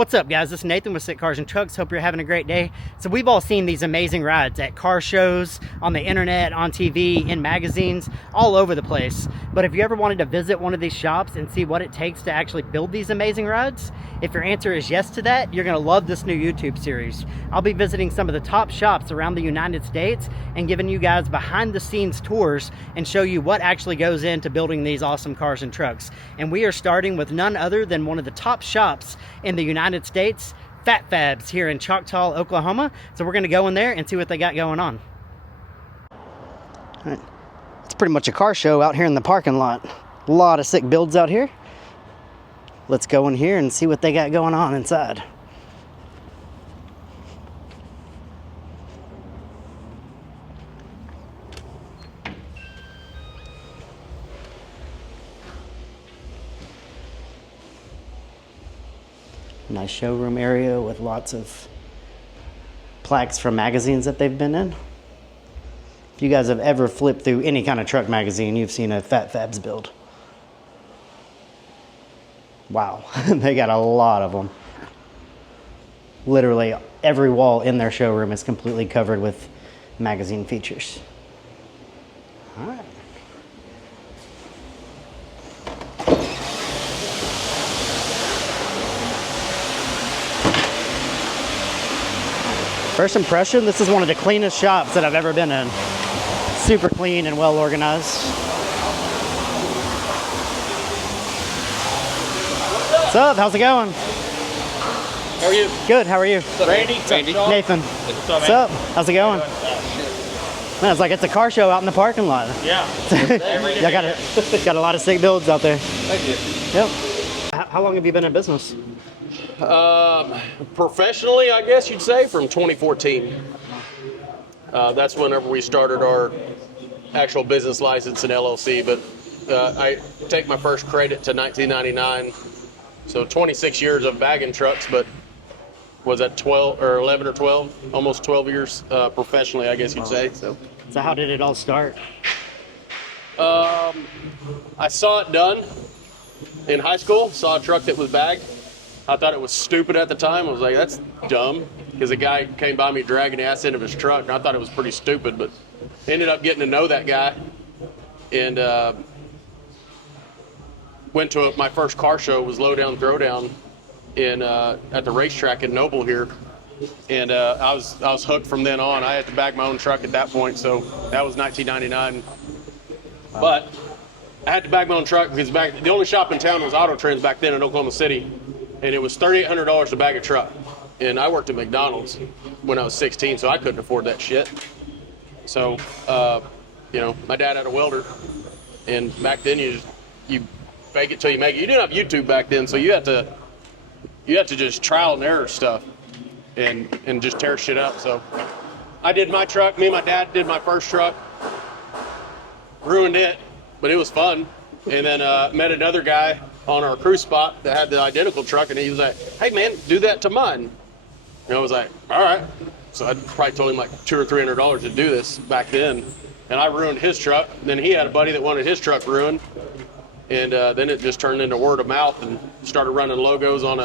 What's up, guys? This is Nathan with Sick Cars and Trucks. Hope you're having a great day. So we've all seen these amazing rides at car shows, on the internet, on TV, in magazines, all over the place. But if you ever wanted to visit one of these shops and see what it takes to actually build these amazing rides, if your answer is yes to that, you're going to love this new YouTube series. I'll be visiting some of the top shops around the United States and giving you guys behind the scenes tours and show you what actually goes into building these awesome cars and trucks. And we are starting with none other than one of the top shops in the United States, Phabz, here in Choctaw, Oklahoma. So we're going to go in there and see what they got going on. All right. It's pretty much a car show out here in the parking lot. A lot of sick builds out here. Let's go in here and see what they got going on inside. Nice showroom area with lots of plaques from magazines that they've been in. If you guys have ever flipped through any kind of truck magazine, you've seen a Phabz build. Wow, they got a lot of them. Literally every wall in their showroom is completely covered with magazine features. All right. First impression, this is one of the cleanest shops that I've ever been in. Super clean and well organized. What's up? How's it going? How are you? Good, how are you? Randy. Nathan. What's up? How's it going? Man, it's like it's a car show out in the parking lot. Yeah. Y'all got a lot of sick builds out there. Thank you. Yep. How long have you been in business? Professionally, I guess you'd say, from 2014. That's whenever we started our actual business license and LLC, but I take my first credit to 1999. So 26 years of bagging trucks, but was that 12 or 11 or 12? Almost 12 years professionally, I guess you'd say. So how did it all start? I saw it done in high school, saw a truck that was bagged. I thought it was stupid at the time. I was like, that's dumb, because a guy came by me dragging the ass end of his truck, and I thought it was pretty stupid, but ended up getting to know that guy, and went to my first car show, was Low Down Throwdown at the racetrack in Noble here, and I was hooked from then on. I had to bag my own truck at that point, so that was 1999. Wow. But I had to bag my own truck because the only shop in town was Auto Trends back then in Oklahoma City. And it was $3,800 to bag a truck. And I worked at McDonald's when I was 16, so I couldn't afford that shit. So, my dad had a welder, and back then you fake it till you make it. You didn't have YouTube back then, so you had to just trial and error stuff and just tear shit up. So I did my truck. Me and my dad did my first truck. Ruined it, but it was fun. And then met another guy on our crew spot that had the identical truck, and he was like, hey man, do that to mine. And I was like, all right. So I probably told him like $200 or $300 to do this back then, and I ruined his truck. Then he had a buddy that wanted his truck ruined, and then it just turned into word of mouth and started running logos on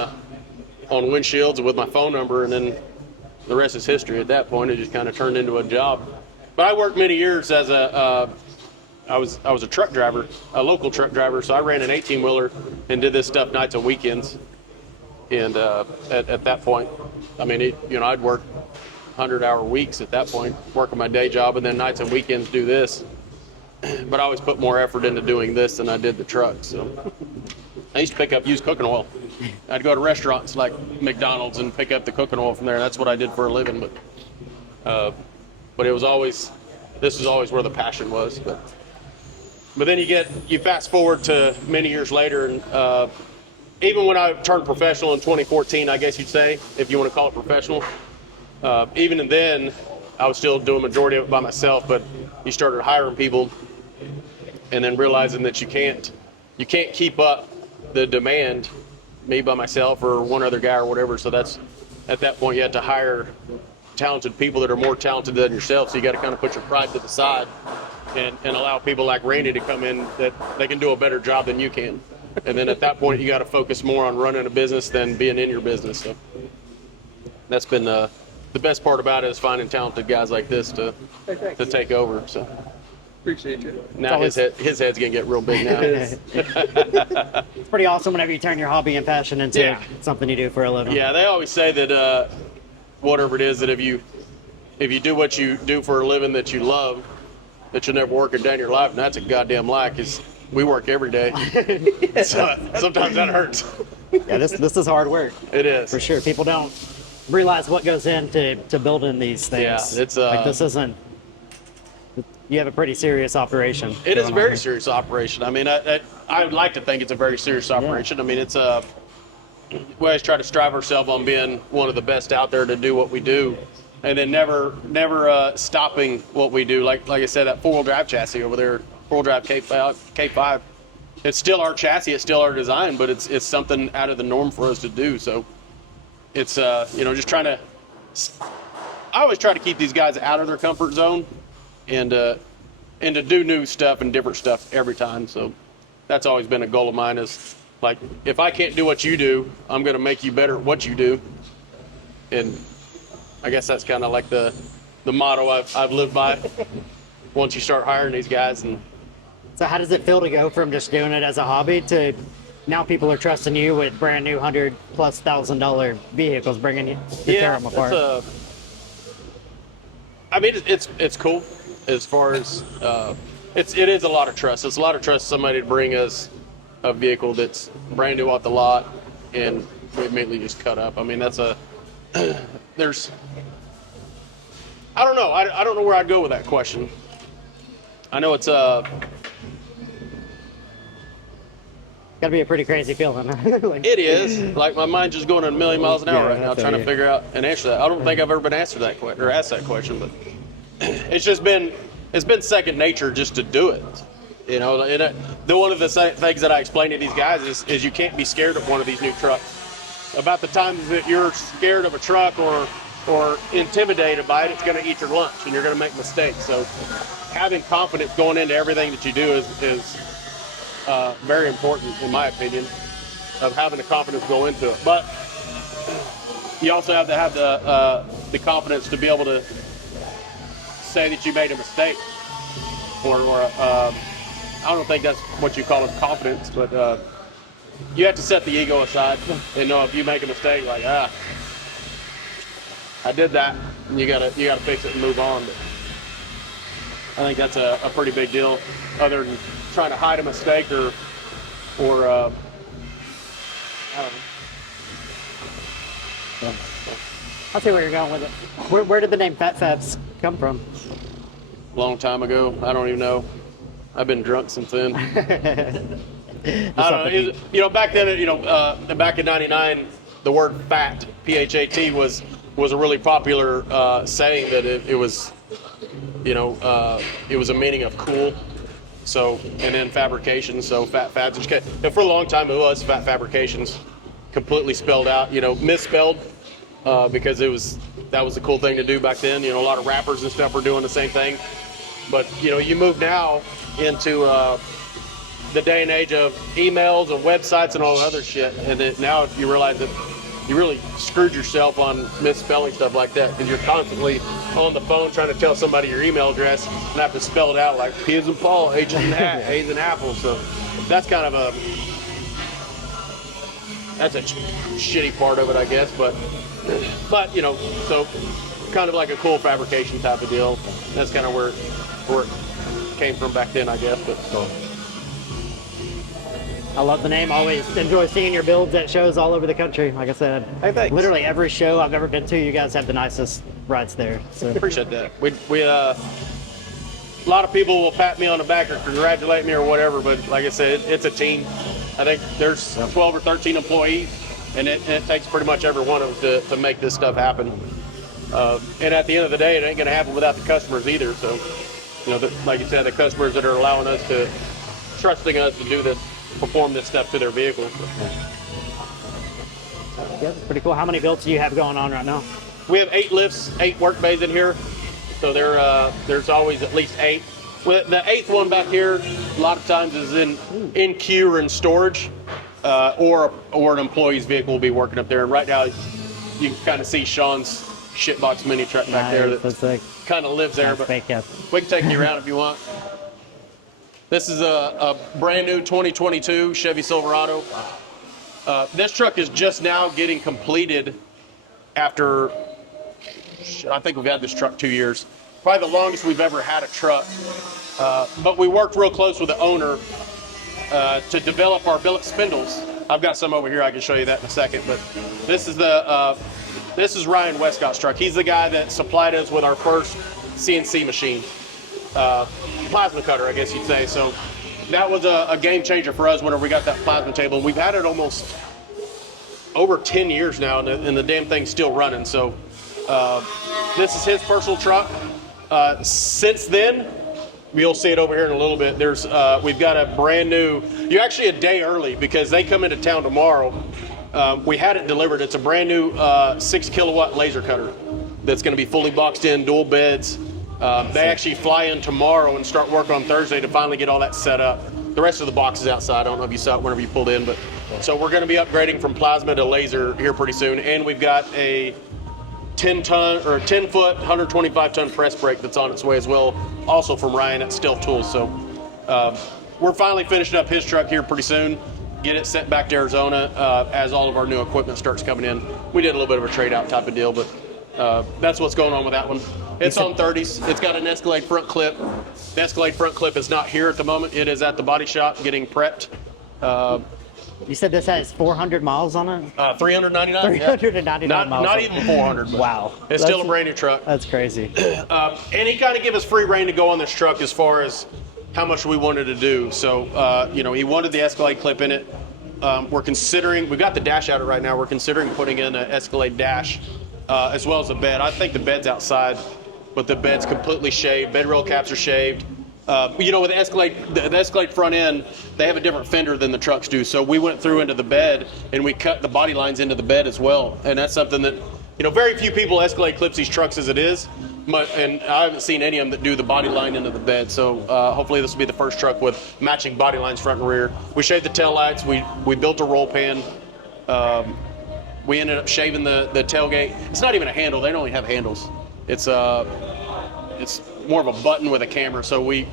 windshields with my phone number, and then the rest is history. At that point, it just kind of turned into a job. But I worked many years as I was a truck driver, a local truck driver, so I ran an 18-wheeler and did this stuff nights and weekends. And at that point, I mean, I'd work 100-hour weeks at that point, working my day job, and then nights and weekends do this. But I always put more effort into doing this than I did the truck. So I used to pick up used cooking oil. I'd go to restaurants like McDonald's and pick up the cooking oil from there. That's what I did for a living. But it was always, this was always where the passion was. But then you fast forward to many years later, and even when I turned professional in 2014, I guess you'd say, if you want to call it professional, even then I was still doing majority of it by myself, but you started hiring people and then realizing that you can't keep up the demand, me by myself or one other guy or whatever. So that's, at that point, you had to hire talented people that are more talented than yourself. So you got to kind of put your pride to the side and allow people like Randy to come in that they can do a better job than you can. And then at that point, you got to focus more on running a business than being in your business. So that's been the best part about it, is finding talented guys like this to take over. So Appreciate you. now his head's gonna get real big now. It's pretty awesome whenever you turn your hobby and passion into something you do for a living. Yeah, they always say that whatever it is, that if you do what you do for a living that you love, that you'll never work a day in your life. And that's a goddamn lie, because we work every day. So sometimes that hurts. Yeah, this is hard work. It is. For sure. People don't realize what goes into building these things. Yeah, it's like, this isn't. You have a pretty serious operation. It is a very serious operation. I mean, I would like to think it's a very serious operation. I mean, it's we always try to strive ourselves on being one of the best out there to do what we do, and then never stopping what we do. Like I said, that four-wheel drive chassis over there, four-wheel drive K5. It's still our chassis, it's still our design, but it's something out of the norm for us to do. So it's just trying to. I always try to keep these guys out of their comfort zone, and to do new stuff and different stuff every time. So that's always been a goal of mine, is like, if I can't do what you do, I'm going to make you better at what you do. And I guess that's kind of like the motto I've lived by once you start hiring these guys. And so how does it feel to go from just doing it as a hobby to now people are trusting you with brand new $100,000+ vehicles, bringing you to tear them apart? I mean, it's cool. As far as it is a lot of trust. It's a lot of trust, somebody to bring us a vehicle that's brand new off the lot and we immediately just cut up. I mean, that's there's, I don't know. I don't know where I'd go with that question. I know it's gotta be a pretty crazy feeling. It is. Like, my mind's just going at a million miles an hour right now, trying to figure out and answer that. I don't think I've ever been asked that question, but it's been second nature just to do it. You know, and one of the things that I explain to these guys is you can't be scared of one of these new trucks. About the time that you're scared of a truck or intimidated by it, it's going to eat your lunch and you're going to make mistakes. So having confidence going into everything that you do is very important, in my opinion, of having the confidence go into it. But you also have to have the confidence to be able to say that you made a mistake, or I don't think that's what you call it, confidence, but you have to set the ego aside and know if you make a mistake, like, I did that, and you gotta fix it and move on. But I think that's a pretty big deal, other than trying to hide a mistake or I don't know. I'll see where you're going with it. Where did the name Phabz come from? Long time ago. I don't even know. I've been drunk since then. I don't know. Back then, back in '99, the word Phat, P-H-A-T, was a really popular saying that it was, it was a meaning of cool. So, and then fabrication. So Phabz. And for a long time, it was Phat Fabrications, completely spelled out. Misspelled, because that was the cool thing to do back then. A lot of rappers and stuff were doing the same thing. But you move now into the day and age of emails and websites and all that other shit, and now you realize that you really screwed yourself on misspelling stuff like that, because you're constantly on the phone trying to tell somebody your email address and have to spell it out like P as in Paul, H as in hat, A as in apple. So that's kind of that's a shitty part of it, I guess. But so kind of like a cool fabrication type of deal. That's kind of where it came from back then, I guess. But I love the name. Always enjoy seeing your builds at shows all over the country. Like I said, literally every show I've ever been to, you guys have the nicest rides there. So appreciate that. We a lot of people will pat me on the back or congratulate me or whatever, but like I said, it's a team. I think there's 12 or 13 employees, and it takes pretty much every one of them to make this stuff happen. And at the end of the day, it ain't going to happen without the customers either. So, like you said, the customers that are allowing us trusting us to do this, perform this stuff to their vehicles. Yeah, that's pretty cool. How many builds do you have going on right now? We have 8 lifts, 8 work bays in here. So there's always at least 8. Well, the 8th one back here, a lot of times is in queue or in storage. or an employee's vehicle will be working up there. And right now, you can kind of see Sean's shitbox mini truck back there that kind of lives there. But we can take you around if you want. This is a brand new 2022 Chevy Silverado. This truck is just now getting completed after, I think we've had this truck 2 years. Probably the longest we've ever had a truck. But we worked real close with the owner to develop our billet spindles. I've got some over here, I can show you that in a second. But this is Ryan Westcott's truck. He's the guy that supplied us with our first CNC machine. Plasma cutter, I guess you'd say. So that was a game changer for us whenever we got that plasma table. We've had it almost over 10 years now, and the damn thing's still running. So this is his personal truck. Since then, you'll see it over here in a little bit. We've got a brand new, you're actually a day early because they come into town tomorrow. We had it delivered. It's a brand new 6 kilowatt laser cutter that's going to be fully boxed in, dual beds. They actually fly in tomorrow and start work on Thursday to finally get all that set up. The rest of the box is outside. I don't know if you saw it whenever you pulled in, but so we're going to be upgrading from plasma to laser here pretty soon. And we've got a 10-foot, 125-ton press brake that's on its way as well, also from Ryan at Stealth Tools. So we're finally finishing up his truck here pretty soon. Get it sent back to Arizona as all of our new equipment starts coming in. We did a little bit of a trade-out type of deal, but that's what's going on with that one. It's on 30s. It's got an Escalade front clip. The Escalade front clip is not here at the moment. It is at the body shop getting prepped. You said this has 400 miles on it? 399. 399 miles. Not even 400. Wow. It's still a brand new truck. That's crazy. And he kind of gave us free reign to go on this truck as far as how much we wanted to do. So, he wanted the Escalade clip in it. We've got the dash out right now. We're considering putting in an Escalade dash as well as a bed. I think the bed's outside, but the bed's completely shaved. Bed rail caps are shaved. With the Escalade front end, they have a different fender than the trucks do. So we went through into the bed and we cut the body lines into the bed as well. And that's something that, very few people Escalade clips these trucks as it is. And I haven't seen any of them that do the body line into the bed. So hopefully this will be the first truck with matching body lines front and rear. We shaved the tail lights. We built a roll pan. We ended up shaving the tailgate. It's not even a handle. They don't even have handles. It's more of a button with a camera. So we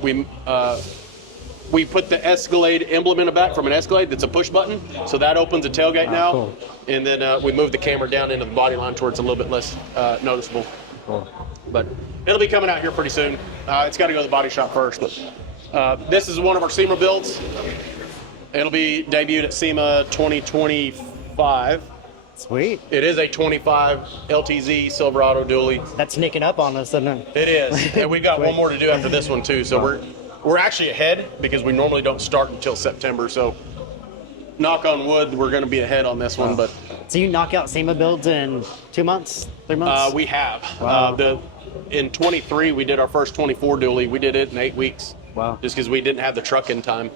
put the Escalade emblem in the back from an Escalade that's a push button. So that opens the tailgate now. Cool. And then we move the camera down into the body line towards a little bit less noticeable. Cool. But it'll be coming out here pretty soon. It's got to go to the body shop first. But this is one of our SEMA builds. It'll be debuted at SEMA 2025. Sweet. It is a 25 LTZ Silverado dually. That's sneaking up on us, isn't it? It is. And we've got one more to do after this one too. So we're actually ahead because we normally don't start until September. So knock on wood, we're going to be ahead on this one. But so you knock out SEMA builds in 2 months, 3 months? We have. Wow. In 23, we did our first 24 dually. We did it in 8 weeks. Wow. Just because we didn't have the truck in time.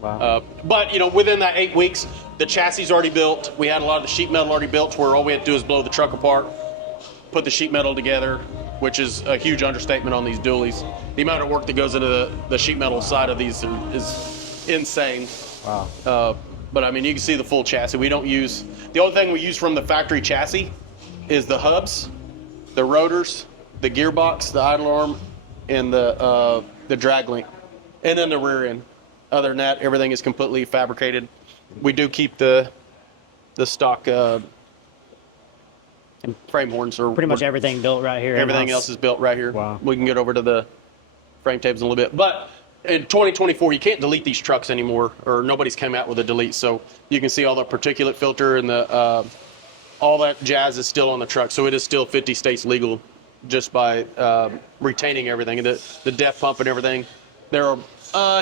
Wow. But within that 8 weeks, the chassis is already built. We had a lot of the sheet metal already built, where all we had to do is blow the truck apart, put the sheet metal together, which is a huge understatement on these dualies. The amount of work that goes into the sheet metal side of these is insane. Wow. But I mean, you can see the full chassis. The only thing we use from the factory chassis is the hubs, the rotors, the gearbox, the idle arm, and the drag link, and then the rear end. Other than that, everything is completely fabricated. We do keep the stock frame horns. Pretty much everything built right here. Everything else is built right here. Wow. We can get over to the frame tables in a little bit. But in 2024, you can't delete these trucks anymore, or nobody's come out with a delete. So you can see all the particulate filter and all that jazz is still on the truck. So it is still 50 states legal just by retaining everything. The DEF pump and everything. He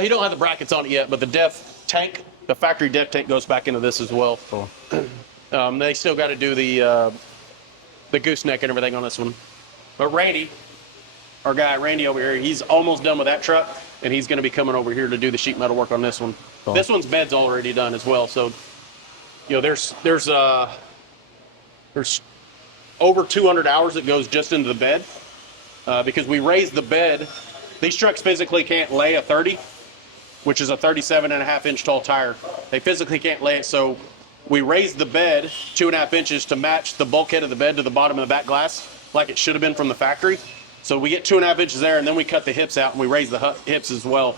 don't have the brackets on it yet, but the DEF tank, the factory DEF tank goes back into this as well. Cool. They still got to do the gooseneck and everything on this one. But Randy, our guy Randy over here, he's almost done with that truck, and he's going to be coming over here to do the sheet metal work on this one. Cool. This one's bed's already done as well. So, there's over 200 hours that goes just into the bed because we raised the bed. These trucks physically can't lay a 30, which is a 37.5-inch tall tire. They physically can't lay it, so we raised the bed 2.5 inches to match the bulkhead of the bed to the bottom of the back glass, like it should have been from the factory. So we get 2.5 inches there, and then we cut the hips out and we raise the hips as well.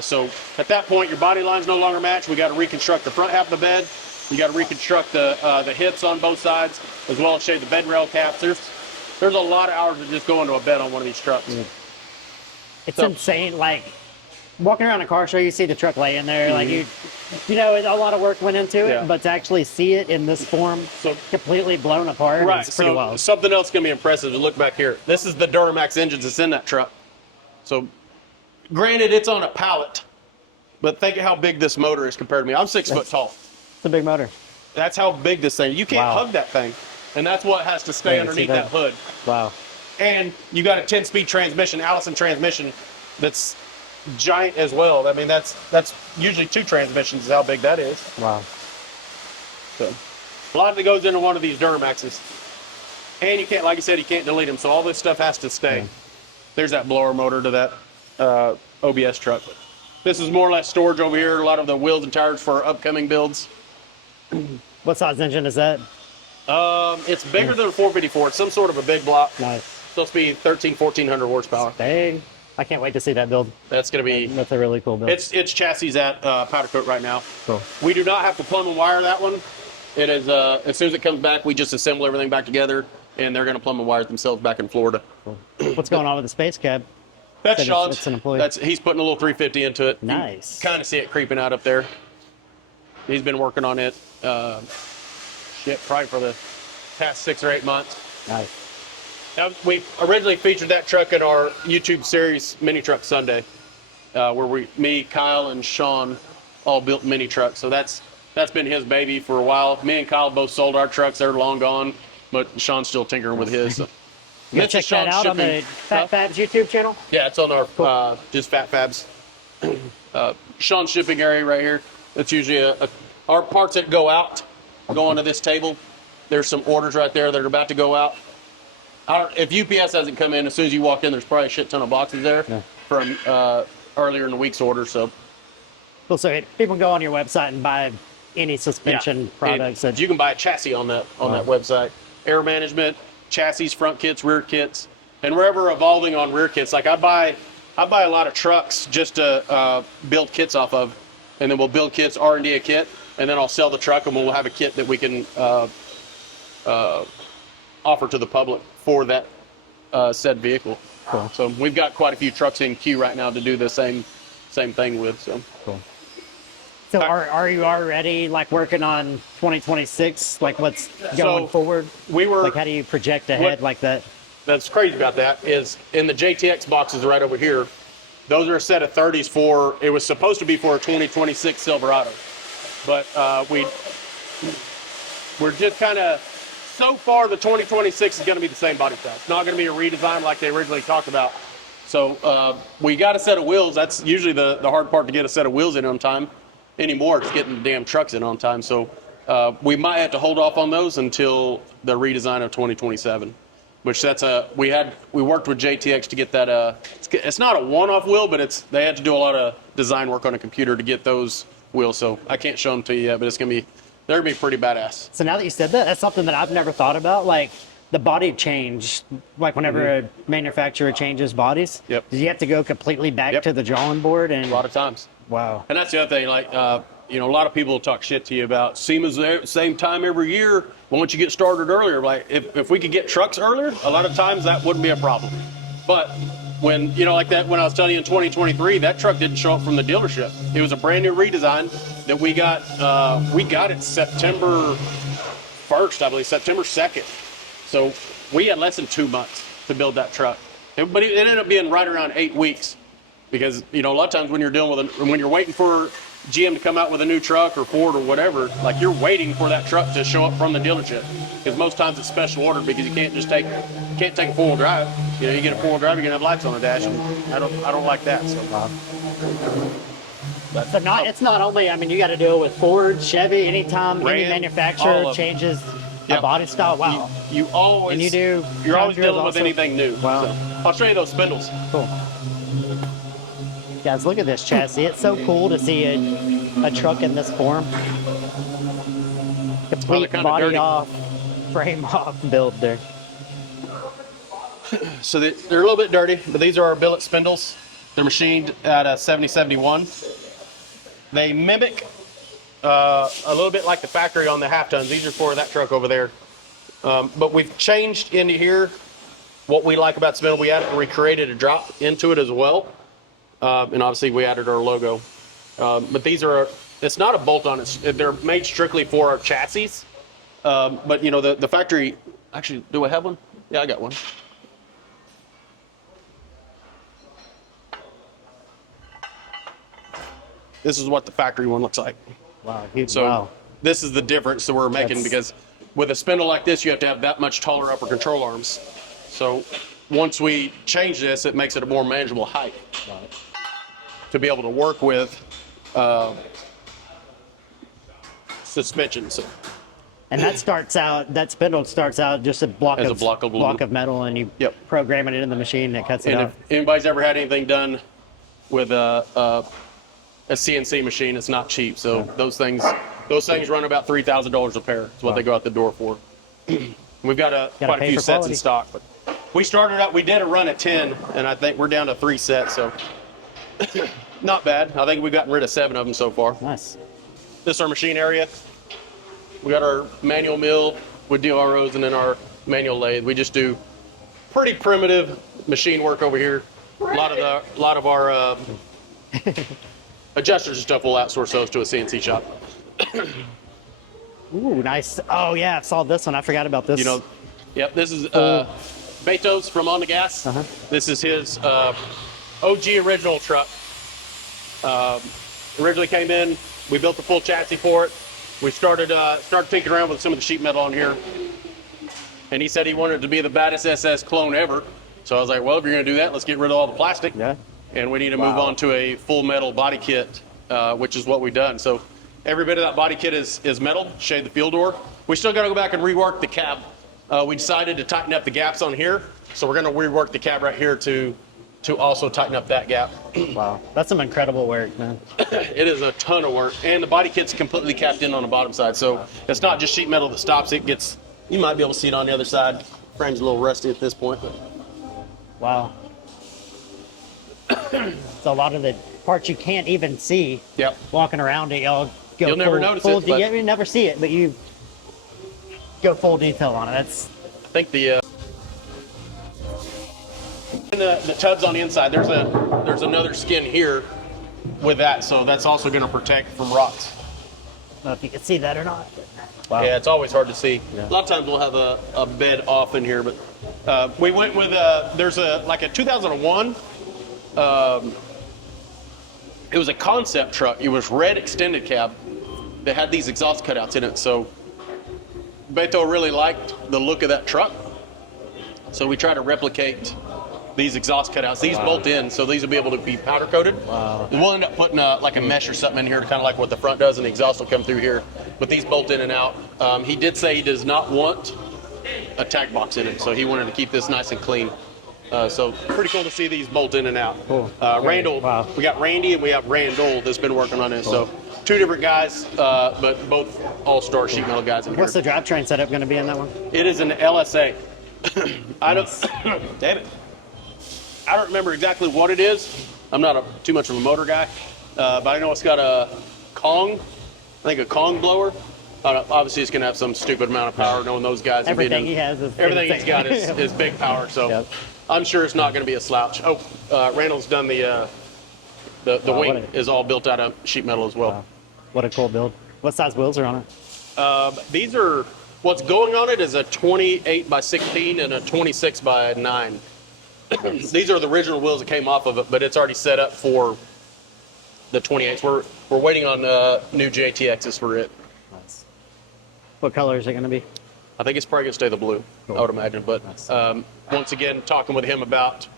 So at that point, your body line's no longer matched. We got to reconstruct the front half of the bed. You got to reconstruct the hips on both sides, as well as shave the bed rail caps. There's a lot of hours that just go into a bed on one of these trucks. It's insane. Like walking around a car show, you see the truck laying there. Like you know, a lot of work went into it, but to actually see it in this form, so completely blown apart, right? It's pretty wild. Something else gonna be impressive to look back here. This is the Duramax engines that's in that truck. So, granted, it's on a pallet, but think of how big this motor is compared to me. I'm 6 foot tall. It's a big motor. That's how big this thing. You can't hug that thing, and that's what has to stay underneath that hood. Wow. And you got a 10-speed transmission, Allison transmission, that's giant as well. I mean, that's usually 2 transmissions is how big that is. Wow. So a lot that goes into one of these Duramaxes. And you can't, like I said, you can't delete them. So all this stuff has to stay. There's that blower motor to that OBS truck. This is more or less storage over here. A lot of the wheels and tires for upcoming builds. What size engine is that? It's bigger than a 454. It's some sort of a big block. Nice. Supposed to be 1,400 horsepower. Dang. I can't wait to see that build. That's going to be... That's a really cool build. It's chassis at powder coat right now. Cool. We do not have to plumb and wire that one. It is, as soon as it comes back, we just assemble everything back together, and they're going to plumb and wire it themselves back in Florida. Cool. What's going on with the space cab? That's Sean's. It's an employee. He's putting a little 350 into it. Nice. Kind of see it creeping out up there. He's been working on it, probably for the past 6 or 8 months. Nice. Now, we originally featured that truck in our YouTube series, Mini Truck Sunday, where me, Kyle, and Sean all built mini trucks. So that's been his baby for a while. Me and Kyle both sold our trucks. They're long gone, but Sean's still tinkering with his. So. You check that out on the phatphabz YouTube channel? Yeah, it's on our just phatphabz. Sean's shipping area right here. That's usually our parts that go out, go onto this table. There's some orders right there that are about to go out. If UPS hasn't come in, as soon as you walk in, there's probably a shit ton of boxes there from earlier in the week's order. So, well, so people can go on your website and buy any suspension products. You can buy a chassis on that website. Air management, chassis, front kits, rear kits, and we're ever evolving on rear kits. Like I buy a lot of trucks just to build kits off of, and then we'll build kits, R&D a kit, and then I'll sell the truck, and we'll have a kit that we can offer to the public for that said vehicle. Cool. So we've got quite a few trucks in queue right now to do the same thing with. So cool. So are you already like working on 2026? Like what's going forward? Like how do you project ahead like that? That's crazy about that is in the JTX boxes right over here. Those are a set of 30s for. It was supposed to be for a 2026 Silverado, but we're just kind of. So far, the 2026 is going to be the same body style. It's not going to be a redesign like they originally talked about. So we got a set of wheels. That's usually the hard part to get a set of wheels in on time. Anymore, it's getting the damn trucks in on time. So we might have to hold off on those until the redesign of 2027. Which we worked with JTX to get that. It's not a one-off wheel, but they had to do a lot of design work on a computer to get those wheels. So I can't show them to you yet, but they're gonna be pretty badass. So now that you said that, that's something that I've never thought about. Like the body change, like whenever a manufacturer changes bodies, do you have to go completely back to the drawing board? And a lot of times. Wow. And that's the other thing. Like a lot of people talk shit to you about SEMA's there same time every year. Why don't you get started earlier? Like if we could get trucks earlier, a lot of times that wouldn't be a problem. But when like that, when I was telling you in 2023, that truck didn't show up from the dealership. It was a brand new redesign that we got. We got it September 1st, I believe, September 2nd. So we had less than 2 months to build that truck. But it ended up being right around 8 weeks because a lot of times when you're dealing with when you're waiting for GM to come out with a new truck or Ford or whatever, like you're waiting for that truck to show up from the dealership because most times it's special ordered because you can't just take a four-wheel drive. You get a four-wheel drive, you're gonna have lights on the dash, and I don't like that. So, it's not only. I mean, you got to deal with Ford, Chevy. Anytime any manufacturer changes a body style, wow. You always and you're always dealing with anything new. Wow. So, I'll show you those spindles. Cool. Guys, look at this chassis. It's so cool to see a truck in this form. Complete body dirty. off, frame off build there. So they're a little bit dirty, but these are our billet spindles. They're machined at a 7071. They mimic a little bit like the factory on the half tons. These are for that truck over there. But we've changed into here. What we like about spindle, we created a drop into it as well. And obviously we added our logo. But these are, it's not a bolt-on, they're made strictly for our chassis. But you know, the factory, actually, do I have one? Yeah, I got one. This is what the factory one looks like. Wow, huge. So wow. this is the difference that we're making, because with a spindle like this, you have to have that much taller upper control arms. So once we change this, it makes it a more manageable height to be able to work with suspension. So, and that spindle starts out just a block as of a block of metal, and you Yep. program it into the machine and it cuts it and out. if anybody's ever had anything done with a CNC machine, it's not cheap. So those things run about $3,000 a pair. That's what they go out the door for. We've got quite a few sets in stock, but we started out, we did a run at 10, and I think we're down to 3 sets, so not bad. I think we've gotten rid of 7 of them so far. Nice. This is our machine area. We got our manual mill with DROs and then our manual lathe. We just do pretty primitive machine work over here. A lot of our adjusters and stuff, we'll outsource those to a CNC shop. Ooh, nice. Oh yeah, I saw this one. I forgot about this. You know, yep, this is Beto's from On the Gas. This is his OG original truck. Originally came in, we built the full chassis for it. We started tinkering around with some of the sheet metal on here. And he said he wanted it to be the baddest SS clone ever. So I was like, well, if you're gonna do that, let's get rid of all the plastic. Yeah. And we need to move on to a full metal body kit, which is what we've done. So every bit of that body kit is metal, shade the fuel door. We still gotta go back and rework the cab. We decided to tighten up the gaps on here. So we're gonna rework the cab right here to also tighten up that gap. Wow, that's some incredible work, man. It is a ton of work. And the body kit's completely capped in on the bottom side. So it's not just sheet metal that stops, it gets, you might be able to see it on the other side. Frame's a little rusty at this point, but. Wow. So a lot of the parts you can't even see. Yep. Walking around it, You'll never notice it, but- you never see it, but you go full detail on it. That's. I think the tubs on the inside, there's another skin here with that, so that's also going to protect from rots. I don't know if you can see that or not. Wow. Yeah, it's always hard to see. Yeah. A lot of times we'll have a bed off in here, but we went with there's a 2001. It was a concept truck. It was red extended cab that had these exhaust cutouts in it. So Beto really liked the look of that truck. So we try to replicate these exhaust cutouts. These bolt in, so these will be able to be powder coated. Wow. We'll end up putting like a mesh or something in here, kind of like what the front does, and the exhaust will come through here. But these bolt in and out. He did say he does not want a tag box in it, so he wanted to keep this nice and clean. So pretty cool to see these bolt in and out. Cool. Randall, wow. We got Randy and we have Randall that's been working on this. Cool. So 2 different guys, but both all-star sheet metal guys in here. What's the drivetrain setup going to be in that one? It is an LSA. I don't, damn it. I don't remember exactly what it is. I'm not too much of a motor guy, but I know it's got a Kong, I think a Kong blower. Obviously, it's going to have some stupid amount of power, knowing those guys. Everything he has is everything he's got is big power, so Yep. I'm sure it's not going to be a slouch. Oh, Randall's done the wing is all built out of sheet metal as well. Wow. What a cool build. What size wheels are on it? These are, what's going on it is a 28 by 16 and a 26 by 9. These are the original wheels that came off of it, but it's already set up for the 28s. We're waiting on new JTXs for it. Nice. What color is it going to be? I think it's probably going to stay the blue, Cool. I would imagine. But Nice. Once again, talking with him about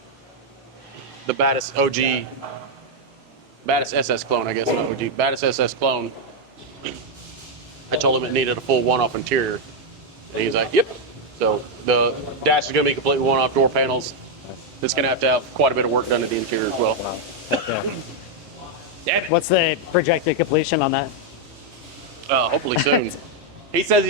the baddest OG, baddest SS clone, I guess, not OG, baddest SS clone. I told him it needed a full one-off interior. And he's like, yep. So the dash is going to be completely one-off door panels. It's going to have quite a bit of work done to the interior as well. Wow. Damn it. What's the projected completion on that? Hopefully soon. He says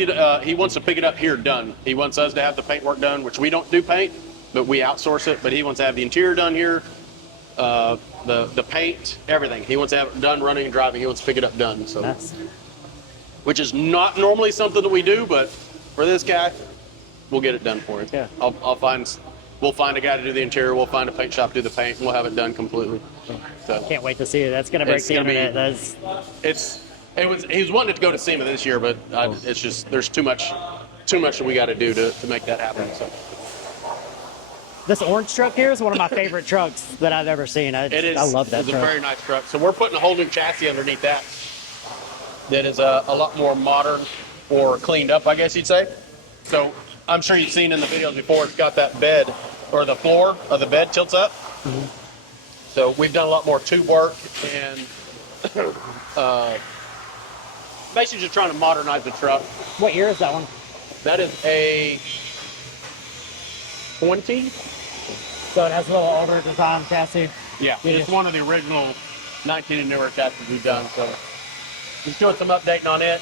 he wants to pick it up here done. He wants us to have the paint work done, which we don't do paint, but we outsource it. But he wants to have the interior done here, the paint, everything. He wants to have it done running and driving. He wants to pick it up done. So, Nice. which is not normally something that we do, but for this guy, we'll get it done for him. Yeah. We'll find a guy to do the interior. We'll find a paint shop to do the paint, and we'll have it done completely. So Can't wait to see it. That's gonna break It's the gonna be- internet. he was wanting it to go to SEMA this year, but it's just there's too much that we got to do to make that happen. So This orange truck here is one of my favorite trucks that I've ever seen. I love that It's truck. a very nice truck. So we're putting a whole new chassis underneath that. That is a lot more modern or cleaned up, I guess you'd say. So I'm sure you've seen in the videos before. It's got that bed or the floor of the bed tilts up. Mm-hmm. So we've done a lot more tube work and basically just trying to modernize the truck. What year is that one? That is a 20. So it has a little older design chassis. Yeah, It it's is. one of the original 19 and newer chassis we've done. So just doing some updating on it.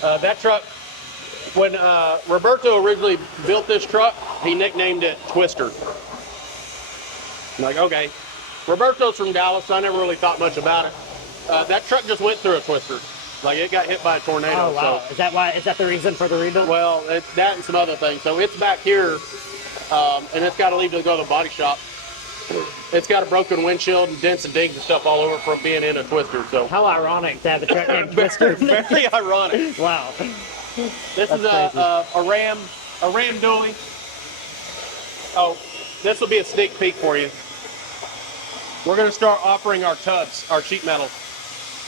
That truck, when Roberto originally built this truck, he nicknamed it Twister. I'm like, okay. Roberto's from Dallas, so I never really thought much about it. That truck just went through a twister. Like, it got hit by a tornado. Oh wow! So, Is that the reason for the rebuild? well, it's that and some other things. So it's back here, and it's got to leave to go to the body shop. It's got a broken windshield and dents and dings and stuff all over from being in a twister. So How ironic to have a truck named Twister. very ironic. Wow. This is That's a Ram dually. Oh, this will be a sneak peek for you. We're going to start offering our tubs, our sheet metal.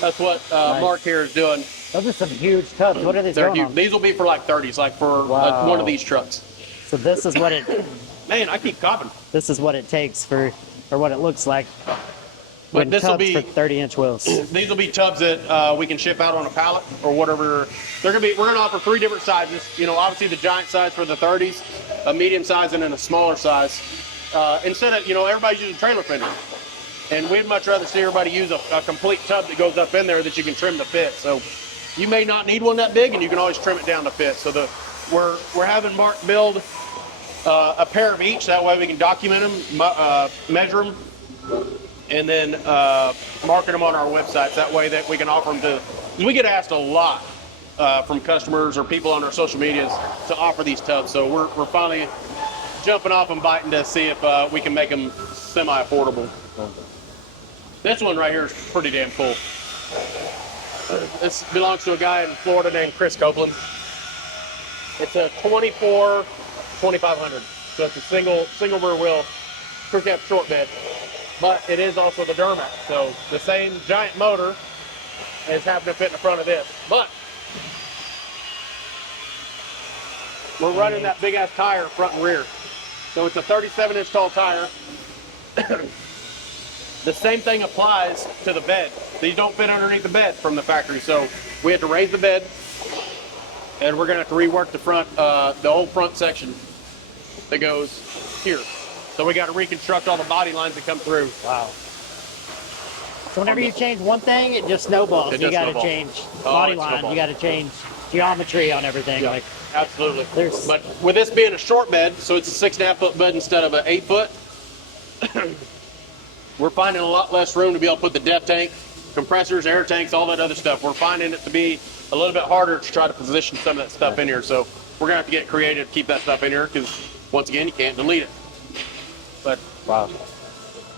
That's what Nice. Mark here is doing. Those are some huge tubs. What are these They're going huge. on? These will be for like 30s, like for Wow. one of these trucks. So this is what it takes for, or what it looks like. When this will tubs be for 30-inch wheels. these will be tubs that we can ship out on a pallet or whatever. We're going to offer 3 different sizes. You know, obviously the giant size for the 30s, a medium size, and then a smaller size. Instead of, everybody's using trailer fender. And we'd much rather see everybody use a complete tub that goes up in there that you can trim to fit. So you may not need one that big, and you can always trim it down to fit. So we're having Mark build a pair of each. That way we can document them, measure them, and then market them on our websites. That way that we can offer them to. We get asked a lot from customers or people on our social medias to offer these tubs. So we're finally jumping off and biting to see if we can make them semi-affordable. This one right here is pretty damn cool. This belongs to a guy in Florida named Chris Copeland. It's a 24-2500. So it's a single rear wheel crew cab short bed. But it is also the Duramax. So the same giant motor is happening to fit in the front of this. But we're running that big ass tire front and rear. So it's a 37-inch tall tire. The same thing applies to the bed. These don't fit underneath the bed from the factory. So we had to raise the bed, and we're gonna have to rework the front, the whole front section that goes here. So we got to reconstruct all the body lines that come through. Wow. So whenever you change one thing, it just snowballs. It You just got to snowballs. change Oh, body it line. snowballs. You got to change geometry on everything. Yeah, Like absolutely. there's- But with this being a short bed, so it's a 6.5 foot bed instead of an 8 foot, we're finding a lot less room to be able to put the depth tank, compressors, air tanks, all that other stuff. We're finding it to be a little bit harder to try to position some of that stuff in here. So we're gonna have to get creative to keep that stuff in here because once again, you can't delete it. But wow.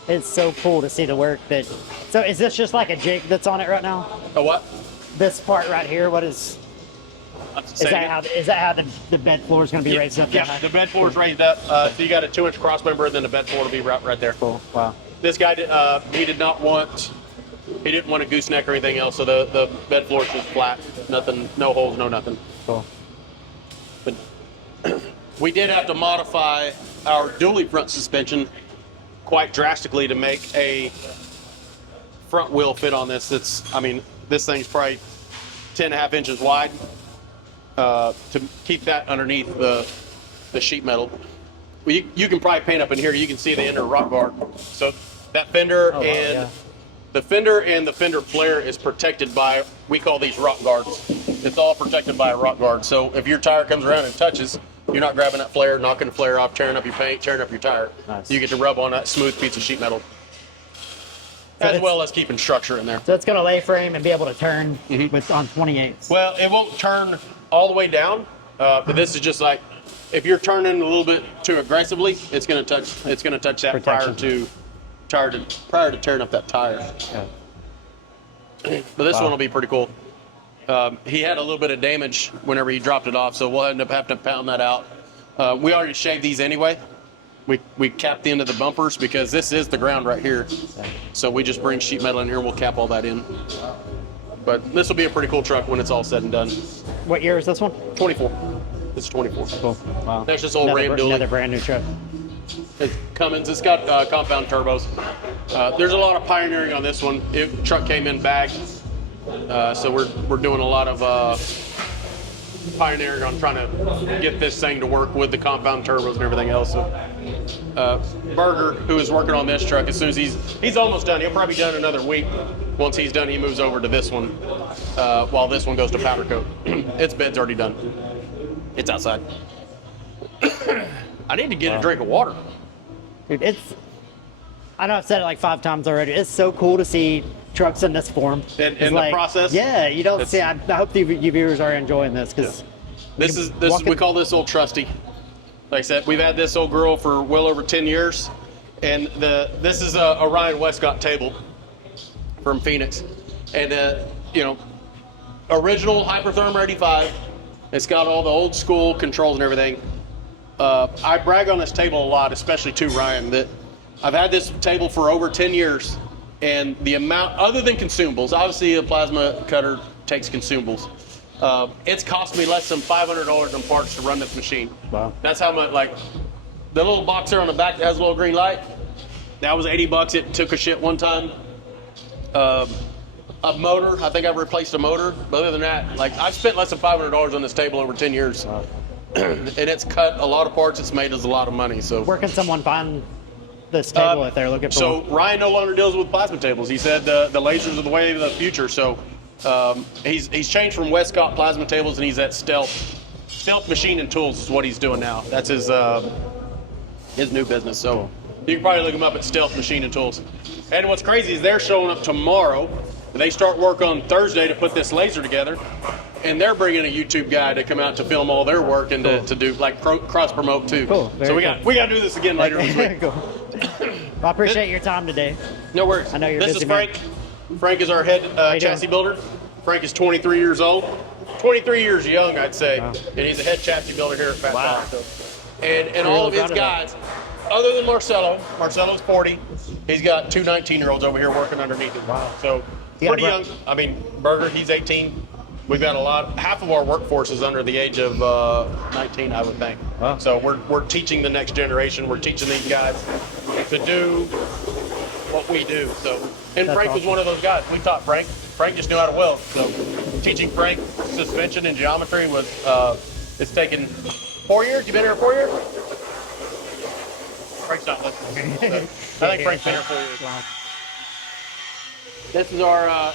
It's so cool to see the work that. So is this just like a jig that's on it right now? a what? This part right here. What is? Is that how the bed floor is going to be raised up? Yeah, that high? the bed floor is raised up. So you got a 2-inch cross member, and then the bed floor will be right there. Cool. Wow. This guy did, he didn't want a gooseneck or anything else, so the bed floor is just flat, nothing, no holes, no nothing. Cool. But we did have to modify our dually front suspension quite drastically to make a front wheel fit on this. This thing's probably 10.5 inches wide to keep that underneath the sheet metal. You can probably paint up in here. You can see the inner rock guard. So that fender and The fender and the fender flare is protected by, we call these rock guards. It's all protected by a rock guard. So if your tire comes around and touches, you're not grabbing that flare, knocking the flare off, tearing up your paint, tearing up your tire. Nice. You get to rub on that smooth piece of sheet metal. So As well as keeping structure in there. So it's going to lay frame and be able to turn with on 28s. Well, it won't turn all the way down, but this is just like, if you're turning a little bit too aggressively, it's going to touch. It's going to touch that prior to tearing up that tire. Yeah. But this one will be pretty cool. He had a little bit of damage whenever he dropped it off, so we'll end up having to pound that out. We already shaved these anyway. We capped the end of the bumpers because this is the ground right here. So we just bring sheet metal in here and we'll cap all that in. But this will be a pretty cool truck when it's all said and done. What year is this one? 24. This is 24. Cool. Wow. That's just old Ram dually. Another brand new truck. It's Cummins. It's got compound turbos. There's a lot of pioneering on this one. Truck came in bagged, so we're doing a lot of pioneering on trying to get this thing to work with the compound turbos and everything else. So, Berger, who is working on this truck, as soon as he's almost done. He'll probably be done another week. Once he's done, he moves over to this one, while this one goes to powder coat. Its bed's already done. It's outside. I need to get a drink of water. Dude, I know I've said it like 5 times already. It's so cool to see trucks in this form. In the process? Yeah, you don't see. I hope you viewers are enjoying this because we call this old trusty. Like I said, we've had this old girl for well over 10 years, and this is a Ryan Westcott table from Phoenix, and original Hypertherm 85. It's got all the old school controls and everything. I brag on this table a lot, especially to Ryan, that I've had this table for over 10 years, and the amount, other than consumables, obviously a plasma cutter takes consumables. It's cost me less than $500 in parts to run this machine. Wow. That's how much, like, the little box there on the back that has a little green light, that was $80. It took a shit one time. A motor, I think I've replaced a motor, but other than that, like, I've spent less than $500 on this table over 10 years. Wow. And it's cut a lot of parts. It's made us a lot of money. So where can someone find this table if they're looking for So one? Ryan no longer deals with plasma tables. He said the lasers are the way of the future. So he's changed from Westcott plasma tables, and he's at Stealth Machine and Tools is what he's doing now. That's his new business. So you can probably look him up at Stealth Machine and Tools. And what's crazy is they're showing up tomorrow. They start work on Thursday to put this laser together. And they're bringing a YouTube guy to come out to film all their work and to do like cross promote too. Cool. So we got to do this again later this week. Cool. Well, I appreciate your time today. No worries. I know you're This busy, is Frank. man. Frank is our head chassis builder. Frank is 23 years old. 23 years young, I'd say. Wow. And he's a head chassis builder here at Phat. Wow. And all of his guys, other than Marcelo's 40. He's got 2 19-year-olds over here working underneath him. Wow. So pretty young. I mean, Berger, he's 18. We've got half of our workforce is under the age of 19, I would think. Wow. So we're teaching the next generation. We're teaching these guys to do what we do. So, and That's Frank was awesome. one of those guys. We taught Frank. Frank just knew how to weld. So teaching Frank suspension and geometry was, it's taken 4 years. You been here 4 years? Frank's not listening. So, I think Frank's been here 4 years. Wow. This is our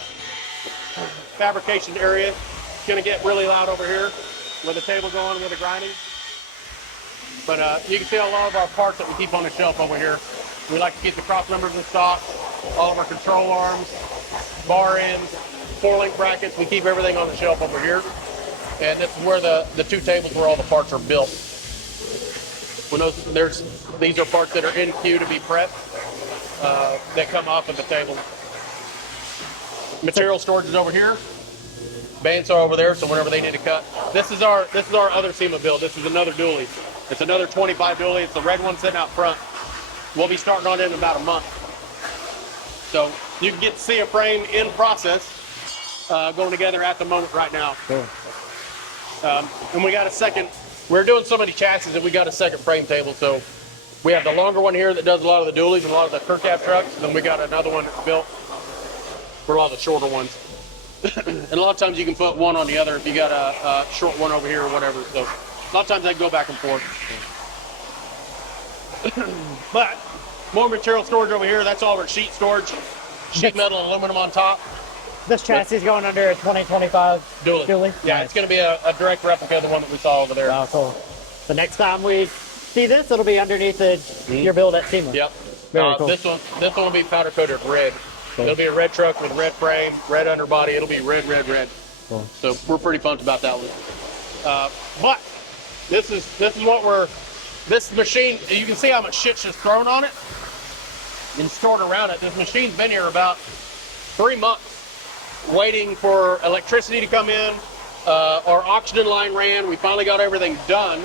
fabrication area. It's going to get really loud over here with the table going, with the grinding. But you can see a lot of our parts that we keep on the shelf over here. We like to keep the cross members in stock, all of our control arms, bar ends, 4-link brackets. We keep everything on the shelf over here. And this is where the 2 tables where all the parts are built. When these are parts that are in queue to be prepped, that come off of the table. Material storage is over here. Bandsaw over there, so whenever they need to cut. This is our other SEMA build. This is another dually. It's another 25 dually. It's the red one sitting out front. We'll be starting on it in about a month. So you can get to see a frame in process going together at the moment right now. Cool. And we got a second. We're doing so many chassis that we got a second frame table. So we have the longer one here that does a lot of the dualies and a lot of the crew cab trucks. And then we got another one that's built for all the shorter ones. And a lot of times you can put one on the other if you got a short one over here or whatever. So a lot of times they go back and forth. But more material storage over here. That's all our sheet storage. sheet metal and aluminum on top. This chassis is going under a 2025 Dually. Yeah, Nice. it's going to be a direct replica of the one that we saw over there. Wow, cool. The next time we see this, it'll be underneath your build at SEMA. Yep. Very cool. This one will be powder coated red. Cool. It'll be a red truck with red frame, red underbody. It'll be red. Cool. So we're pretty pumped about that one. But this machine, you can see how much shit's just thrown on it and stored around it. This machine's been here about 3 months waiting for electricity to come in. Our oxygen line ran. We finally got everything done.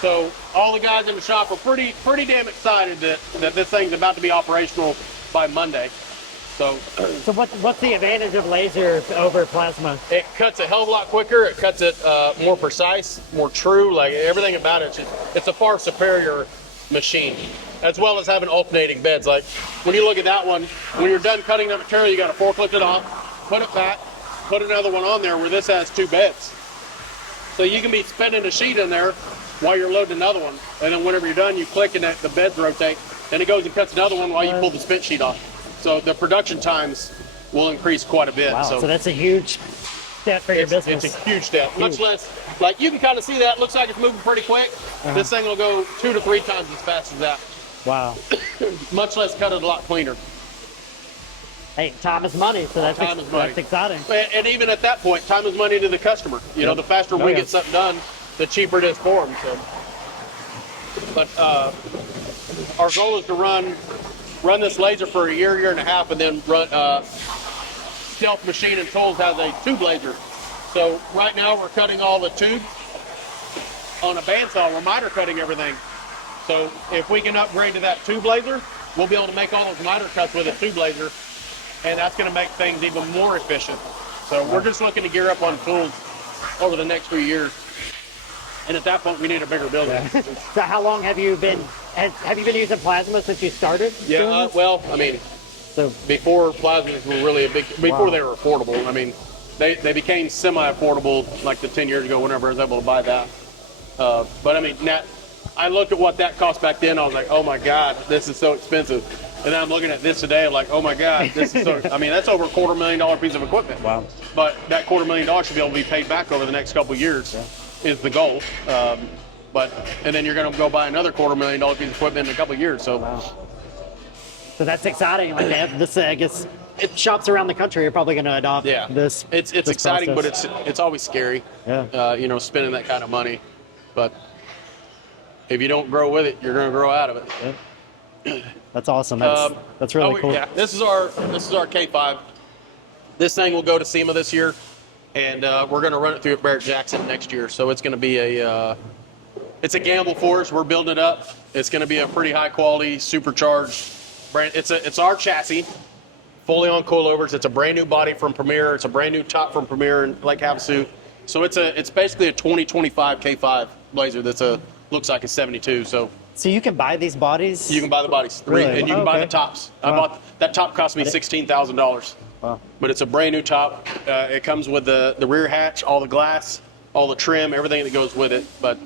So all the guys in the shop are pretty damn excited that this thing's about to be operational by Monday. So what's the advantage of lasers over plasma? It cuts a hell of a lot quicker. It cuts it more precise, more true. Like everything about it, it's a far superior machine. As well as having alternating beds. Like when you look at that one, when you're done cutting the material, you got to forklift it off, put it back, put another one on there where this has 2 beds. So you can be spinning a sheet in there while you're loading another one. And then whenever you're done, you click and the beds rotate. Then it goes and cuts another one while you pull the spin sheet off. So the production times will increase quite a bit. Wow, so that's a huge step for your business. It's a huge step. Much less, like you can kind of see that. Looks like it's moving pretty quick. This thing will go 2 to 3 times as fast as that. Wow. Much less cut it a lot cleaner. Hey, time is money, so that's exciting. And even at that point, time is money to the customer. You know, the faster we get something done, the cheaper it is for them. So. But our goal is to run this laser for a year and a half, and then run Stealth Machine and Tools has a tube laser. So right now we're cutting all the tubes on a bandsaw. We're miter cutting everything. So if we can upgrade to that tube laser, we'll be able to make all those miter cuts with a tube laser, and that's going to make things even more efficient. So we're just looking to gear up on tools over the next few years. And at that point, we need a bigger building. So how long have you been using plasma since you started? Yeah, well, I mean, before plasmas were really before they were affordable. I mean, they became semi-affordable like the 10 years ago whenever I was able to buy that. But I mean, I looked at what that cost back then. I was like, oh my God, this is so expensive. And then I'm looking at this today. I'm like, oh my God, this is so. I mean, that's over a $250,000 piece of equipment. Wow. But that $250,000 should be able to be paid back over the next couple of years. Yeah. Is the goal. And then you're going to go buy another $250,000 piece of equipment in a couple of years. So. Wow. So that's exciting. Like this, I guess, shops around the country are probably going to adopt this. It's exciting, process. But it's always scary. Yeah. You know, spending that kind of money. But if you don't grow with it, you're going to grow out of it. Yeah. That's awesome. That's really cool. Yeah. This is our K5. This thing will go to SEMA this year, and we're going to run it through at Barrett-Jackson next year. So it's going to be it's a gamble for us. We're building it up. It's going to be a pretty high quality, supercharged brand. It's our chassis, fully on coilovers. It's a brand new body from Premier. It's a brand new top from Premier and Lake Havasu. So it's basically a 2025 K5 Blazer that's looks like a 72. So you can buy these bodies? You can buy the bodies, really? And you can buy the tops. I bought that top, cost me $16,000. Wow. But it's a brand new top. It comes with the rear hatch, all the glass, all the trim, everything that goes with it. But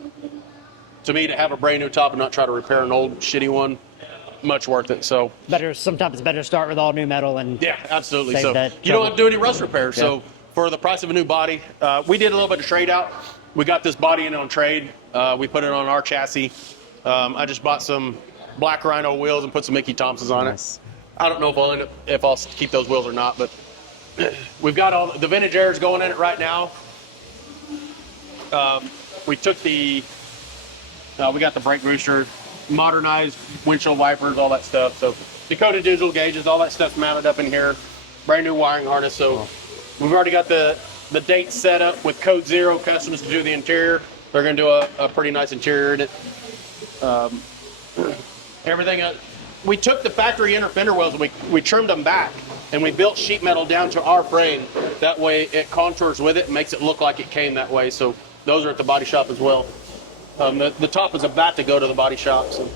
to me, to have a brand new top and not try to repair an old shitty one, much worth it. So sometimes it's better to start with all new metal and absolutely. So you don't have to do any rust repairs. Yeah. So for the price of a new body, we did a little bit of trade out. We got this body in on trade. We put it on our chassis. I just bought some black Rhino wheels and put some Mickey Thompsons on it. I don't know if I'll keep those wheels or not, but we've got all the vintage airs going in it right now. We took we got the brake booster, modernized windshield wipers, all that stuff. So Dakota digital gauges, all that stuff's mounted up in here. Brand new wiring harness. So we've already got the date set up with Code Zero Customs to do the interior. They're going to do a pretty nice interior in it. Everything. We took the factory inner fender wells and we trimmed them back, and we built sheet metal down to our frame. That way it contours with it and makes it look like it came that way. So those are at the body shop as well. The top is about to go to the body shop. So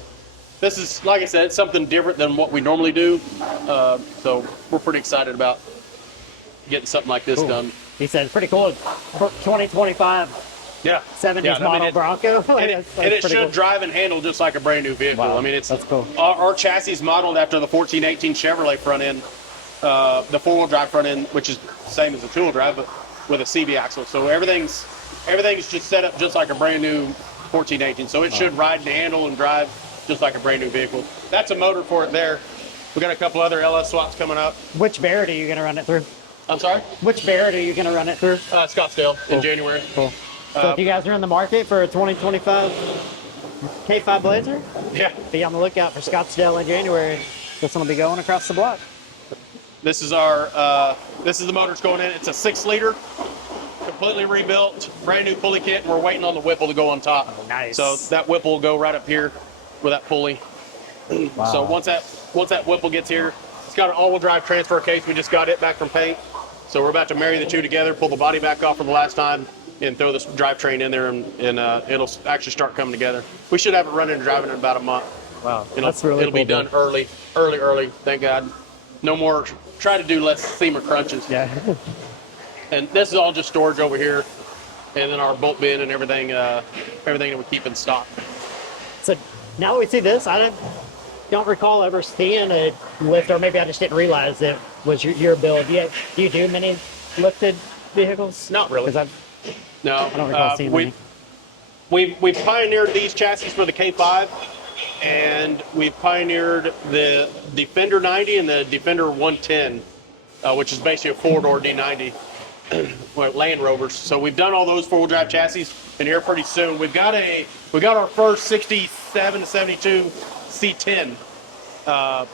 this is, like I said, it's something different than what we normally do. So we're pretty excited about getting something like this done. He said it's pretty cool. 2025. Yeah. 70s model Bronco. And it should drive and handle just like a brand new vehicle. Wow. I mean, that's cool. Our chassis is modeled after the 1418 Chevrolet front end. the 4-wheel drive front end, which is the same as the 2-wheel drive, but with a CV axle. So everything's just set up just like a brand new 1418. So it should ride and handle and drive just like a brand new vehicle. That's a motor for it there. We got a couple other LS swaps coming up. Which Barrett are you going to run it through? I'm sorry? Which Barrett are you going to run it through? Scottsdale in January. Cool. So if you guys are in the market for a 2025 K5 Blazer, Yeah. be on the lookout for Scottsdale in January. This one will be going across the block. This is our, this is the motor it's going in. It's a 6-liter, completely rebuilt, brand new pulley kit, and we're waiting on the Whipple to go on top. Oh, nice. So that Whipple will go right up here with that pulley. Wow. So once that Whipple gets here, it's got an all-wheel drive transfer case. We just got it back from paint. So we're about to marry the two together, pull the body back off from the last time, and throw this drivetrain in there, and it'll actually start coming together. We should have it running and driving in about a month. Wow, That's really it'll cool, be done early, thank God. No more, try to do less seamer crunches. Yeah. And this is all just storage over here, and then our bolt bin and everything that we keep in stock. So now that we see this, I don't recall ever seeing a lift, or maybe I just didn't realize it was your build. Do you do many lifted vehicles? Not really. No, I don't recall seeing many. We've pioneered these chassis for the K5, and we've pioneered the Defender 90 and the Defender 110, which is basically a 4-door D90 Land Rovers. So we've done all those 4-wheel drive chassis, and here pretty soon we got our first 67 to 72 C10 out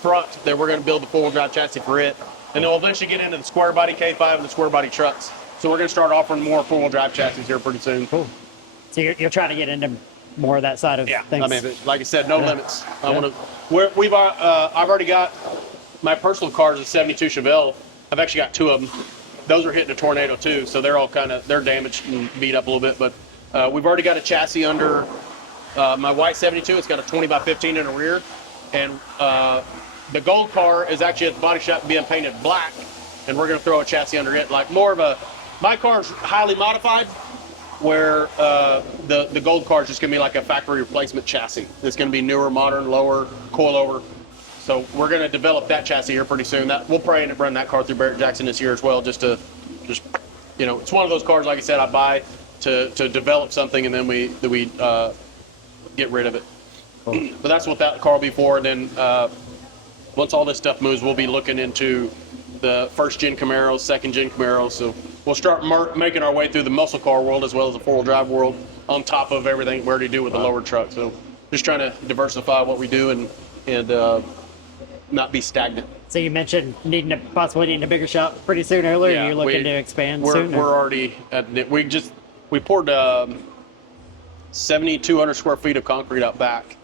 front that we're going to build the 4-wheel drive chassis for it, and then we'll eventually get into the square body K5 and the square body trucks. So we're going to start offering more 4-wheel drive chassis here pretty soon. Cool. So you're trying to get into more of that side of things. I mean, like I said, no limits. I've already got my personal cars, a 72 Chevelle. I've actually got 2 of them. Those are hitting a tornado too, so they're all they're damaged and beat up a little bit. But we've already got a chassis under my white 72. It's got a 20 by 15 in the rear, and the gold car is actually at the body shop being painted black, and we're going to throw a chassis under it, like more of a. My car's highly modified, where the gold car is just going to be like a factory replacement chassis. It's going to be newer, modern, lower, coilover. So we're going to develop that chassis here pretty soon. We'll probably end up running that car through Barrett Jackson this year as well, it's one of those cars, like I said, I buy to develop something, and then we get rid of it. Cool. But that's what that car will be for. And then once all this stuff moves, we'll be looking into the first-gen Camaros, second-gen Camaros. So we'll start making our way through the muscle car world as well as the 4-wheel drive world on top of everything we already do with the lower truck. So just trying to diversify what we do and not be stagnant. So you mentioned possibly needing a bigger shop pretty soon earlier. Yeah, You're looking to expand soon? We're already we poured 7,200 square feet of concrete out back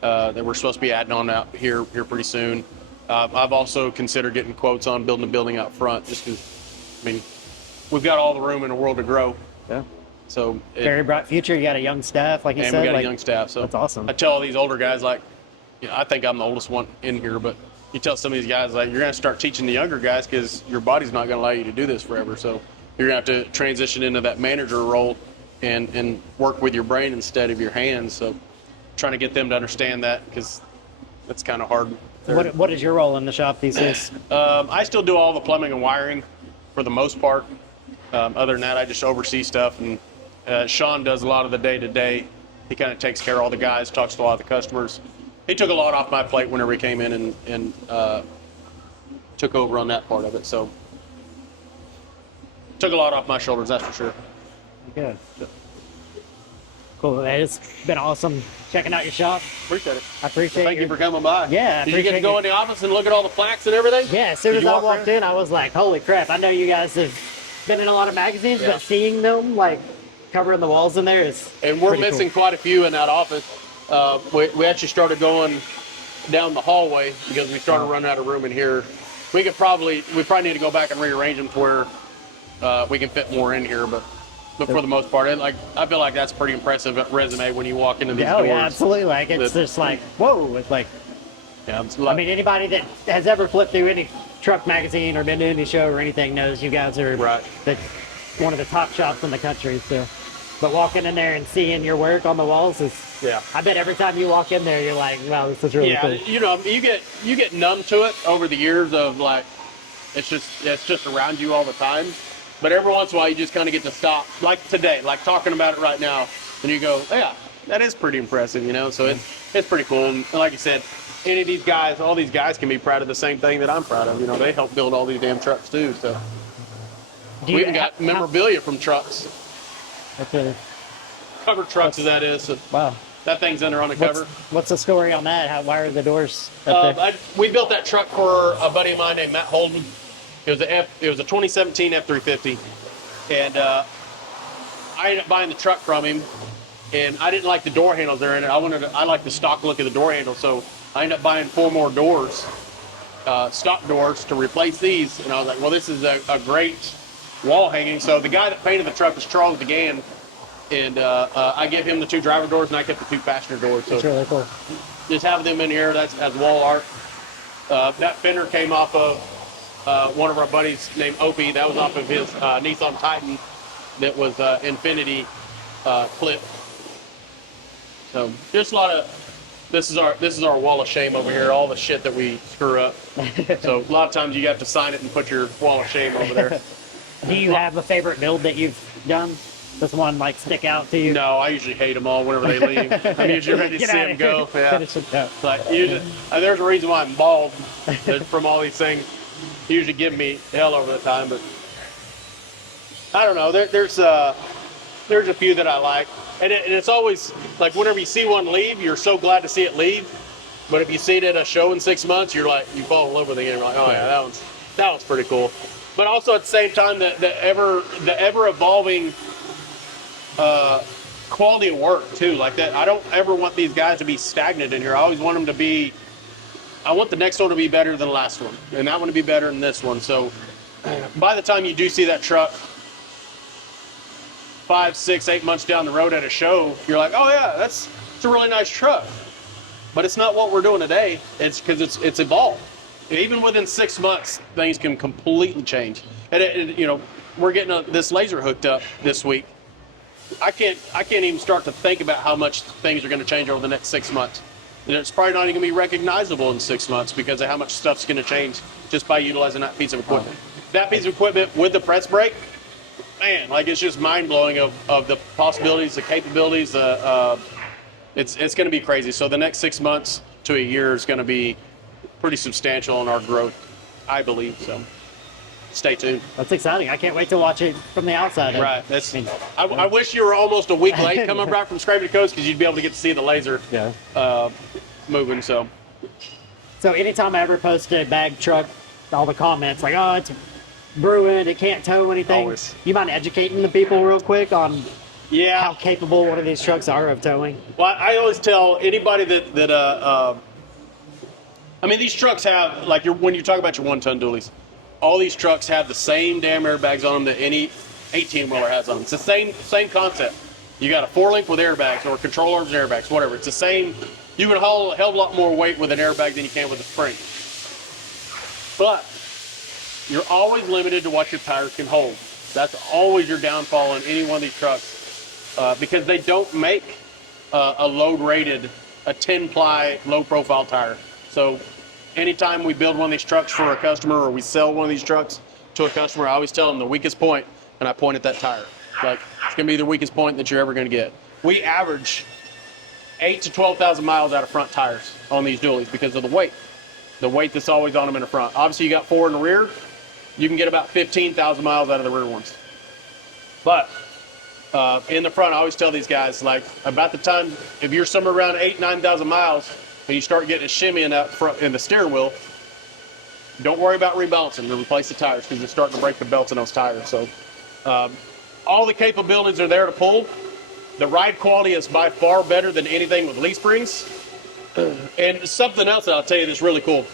that we're supposed to be adding on out here pretty soon. I've also considered getting quotes on building a building out front, just because, we've got all the room in the world to grow. Yeah. So very bright future. You got a young staff, like you said. And we got a young staff, so that's awesome. I tell all these older guys, I think I'm the oldest one in here, but you tell some of these guys, you're going to start teaching the younger guys because your body's not going to allow you to do this forever. So you're going to have to transition into that manager role and work with your brain instead of your hands. So trying to get them to understand that, because that's kind of hard. What is your role in the shop these days? I still do all the plumbing and wiring for the most part. Other than that, I just oversee stuff, and Sean does a lot of the day-to-day. He kind of takes care of all the guys, talks to a lot of the customers. He took a lot off my plate whenever he came in and took over on that part of it. So took a lot off my shoulders, that's for sure. Good. Cool. It's been awesome checking out your shop. Appreciate it. I appreciate it. Thank you for coming by. Yeah. Did you get to go in the office and look at all the plaques and everything? Yeah. As soon as I walked in, I was like, holy crap. I know you guys have been in a lot of magazines, but seeing them covering the walls in there is And we're missing quite a few in that office. We actually started going down the hallway because we started running out of room in here. We probably need to go back and rearrange them to where we can fit more in here, but for the most part, I feel like that's a pretty impressive resume when you walk into these doors. Yeah, absolutely. It's just whoa. It's anybody that has ever flipped through any truck magazine or been to any show or anything knows you guys are one of the top shops in the country. So But walking in there and seeing your work on the walls is, Yeah. I bet every time you walk in there, you're like, wow, this is really cool. You know, you get numb to it over the years of like, it's just around you all the time. But every once in a while, you just kind of get to stop, like today, like talking about it right now, and you go, yeah, that is pretty impressive, you know. So it's pretty cool. And like you said, any of these guys, all these guys can be proud of the same thing that I'm proud of. You know, they help build all these damn trucks too. So we even got memorabilia from trucks. Okay. Cover trucks, as that is. So Wow. that thing's in there on the cover. What's the story on that? Why are the doors up there? We built that truck for a buddy of mine named Matt Holden. It was a 2017 F350, and I ended up buying the truck from him. And I didn't like the door handles there in it. I like the stock look of the door handle, so I ended up buying 4 more doors, stock doors, to replace these. And I was like, well, this is a great wall hanging. So the guy that painted the truck was Charles DeGan, and I gave him the 2 driver doors, and I kept the 2 passenger doors. So That's really cool. just having them in here, that's as wall art. That fender came off of one of our buddies named Opie. That was off of his Nissan Titan that was Infinity clip. So just a lot of, this is our wall of shame over here, all the shit that we screw up. So a lot of times you have to sign it and put your wall of shame over there. Do you have a favorite build that you've done? Does one like stick out to you? No, I usually hate them all whenever they leave. I'm usually ready to see them go. Yeah. Like usually, there's a reason why I'm bald from all these things. Usually give me hell over the time, but I don't know. There's a few that I like. And it's always like whenever you see one leave, you're so glad to see it leave. But if you see it at a show in 6 months, you're like, you fall in love with it. And you're like, oh yeah, that one's pretty cool. But also at the same time, the ever evolving quality of work too. Like that, I don't ever want these guys to be stagnant in here. I always want them to be. I want the next one to be better than the last one, and that one to be better than this one. So by the time you do see that truck 5, 6, 8 months down the road at a show, you're like, oh yeah, it's a really nice truck. But it's not what we're doing today. It's because it's evolved. And even within 6 months, things can completely change. And you know, we're getting this laser hooked up this week. I can't even start to think about how much things are going to change over the next 6 months. And it's probably not even going to be recognizable in 6 months because of how much stuff's going to change just by utilizing that piece of equipment. That piece of equipment with the press brake, man, like it's just mind-blowing of the possibilities, the capabilities. It's going to be crazy. So the next 6 months to a year is going to be pretty substantial in our growth, I believe. So stay tuned. That's exciting. I can't wait to watch it from the outside. Right. I wish you were almost a week late coming back from Scraping the Coast because you'd be able to get to see the laser moving. So anytime I ever post a bag truck, all the comments like, oh, it's brewing, it can't tow anything. Always. You mind educating the people real quick on how capable one of these trucks are of towing? Well, I always tell anybody that I mean, these trucks have, like, when you talk about your 1-ton dualies, all these trucks have the same damn airbags on them that any 18-wheeler has on them. It's the same concept. You got a 4-link with airbags or control arms and airbags, whatever. It's the same. You can haul a hell of a lot more weight with an airbag than you can with a spring. But you're always limited to what your tires can hold. That's always your downfall in any one of these trucks because they don't make a load-rated, a 10-ply, low-profile tire. So anytime we build one of these trucks for a customer or we sell one of these trucks to a customer, I always tell them the weakest point, and I point at that tire. Like, it's going to be the weakest point that you're ever going to get. We average 8,000 to 12,000 miles out of front tires on these dualies because of the weight that's always on them in the front. Obviously, you got 4 in the rear. You can get about 15,000 miles out of the rear ones. But in the front, I always tell these guys, like, about the time, if you're somewhere around 8,000 to 9,000 miles, and you start getting a shimmy in that front in the steering wheel, don't worry about rebalancing to replace the tires because you're starting to break the belts in those tires. So all the capabilities are there to pull. The ride quality is by far better than anything with leaf springs. And something else that I'll tell you that's really cool.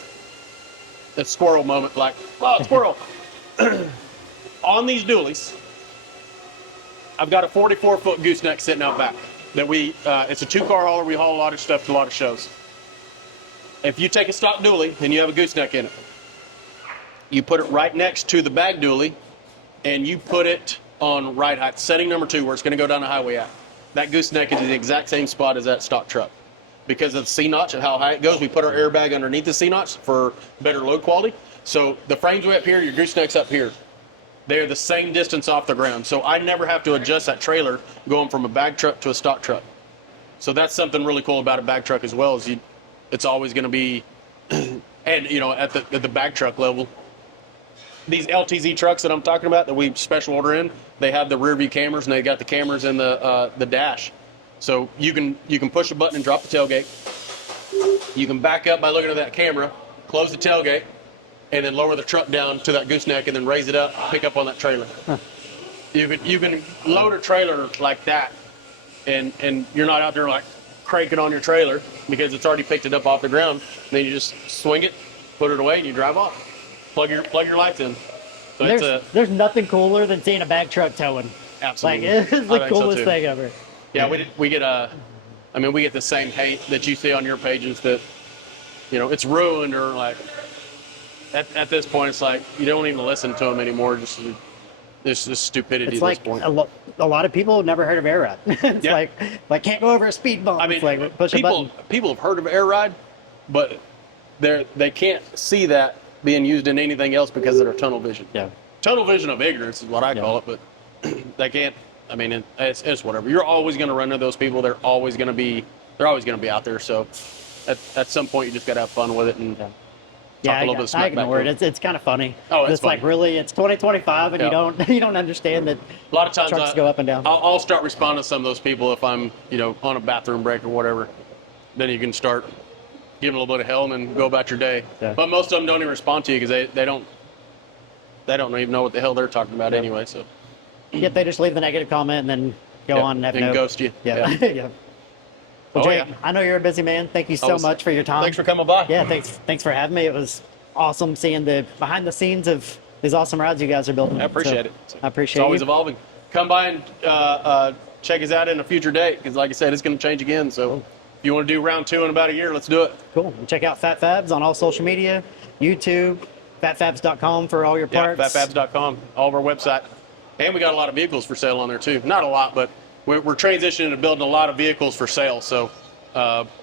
The squirrel moment, like, oh, squirrel. On these dualies, I've got a 44-foot gooseneck sitting out back. That it's a 2-car hauler. We haul a lot of stuff to a lot of shows. If you take a stock dually and you have a gooseneck in it, you put it right next to the bag dually, and you put it on ride height, setting number 2, where it's going to go down the highway at. That gooseneck is in the exact same spot as that stock truck. Because of the C-notch and how high it goes, we put our airbag underneath the C-notch for better load quality. So the frame's way up here, your gooseneck's up here. They're the same distance off the ground. So I never have to adjust that trailer going from a bag truck to a stock truck. So that's something really cool about a bag truck as well, is it's always going to be, and you know, at the bag truck level, these LTZ trucks that I'm talking about that we special order in, they have the rear view cameras and they got the cameras in the dash. So you can push a button and drop the tailgate. You can back up by looking at that camera, close the tailgate, and then lower the truck down to that gooseneck and then raise it up, pick up on that trailer. Huh. You can load a trailer like that, and you're not out there like cranking on your trailer because it's already picked it up off the ground. And then you just swing it, put it away, and you drive off. Plug your lights in. So there's nothing cooler than seeing a bag truck towing. Absolutely. Like, it's the coolest thing ever. Yeah, we get the same hate that you see on your pages that, you know, it's ruined, or like at this point it's like you don't even listen to them anymore. Just this stupidity it's at like this point. A lot of people have never heard of airride. It's yeah. like can't go over a speed bump. I mean, it's like push a button. People have heard of airride, but they can't see that being used in anything else because of their tunnel vision. Yeah. Tunnel vision of ignorance is what I call it, but they can't. I mean, it's whatever. You're always going to run into those people. They're always going to be out there. So at some point, you just got to have fun with it and talk a little bit of smack I ignore back it. It's kind of funny. Oh, it's like really, it's 2025, and you don't understand that. A lot of times trucks go up and down. I'll start responding to some of those people if I'm on a bathroom break or whatever. Then you can start giving a little bit of hell and then go about your day. Yeah. But most of them don't even respond to you because they don't even know what the hell they're talking about anyway. So. Yep, they just leave the negative comment and then go on and have no... ghost you. Yeah. Yeah. Well, Jake, I know you're a busy man. Thank you so much for your time. Thanks for coming by. Yeah, thanks for having me. It was awesome seeing the behind the scenes of these awesome rides you guys are building. I appreciate it. I appreciate it. It's always evolving. Come by and check us out in a future date because, like I said, it's going to change again. So if you want to do round 2 in about a year, let's do it. Cool. Check out Phabz on all social media, YouTube, phatphabz.com for all your parts. Yeah, phatphabz.com, all of our website. And we got a lot of vehicles for sale on there too. Not a lot, but we're transitioning to building a lot of vehicles for sale. So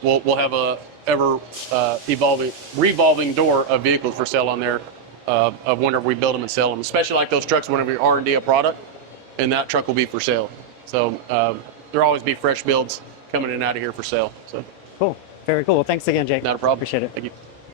we'll have a ever revolving door of vehicles for sale on there of whenever we build them and sell them. Especially like those trucks, whenever we R&D a product, and that truck will be for sale. So there'll always be fresh builds coming in and out of here for sale. So cool, very cool. Well, thanks again, Jake. Not a problem. Appreciate it. Thank you.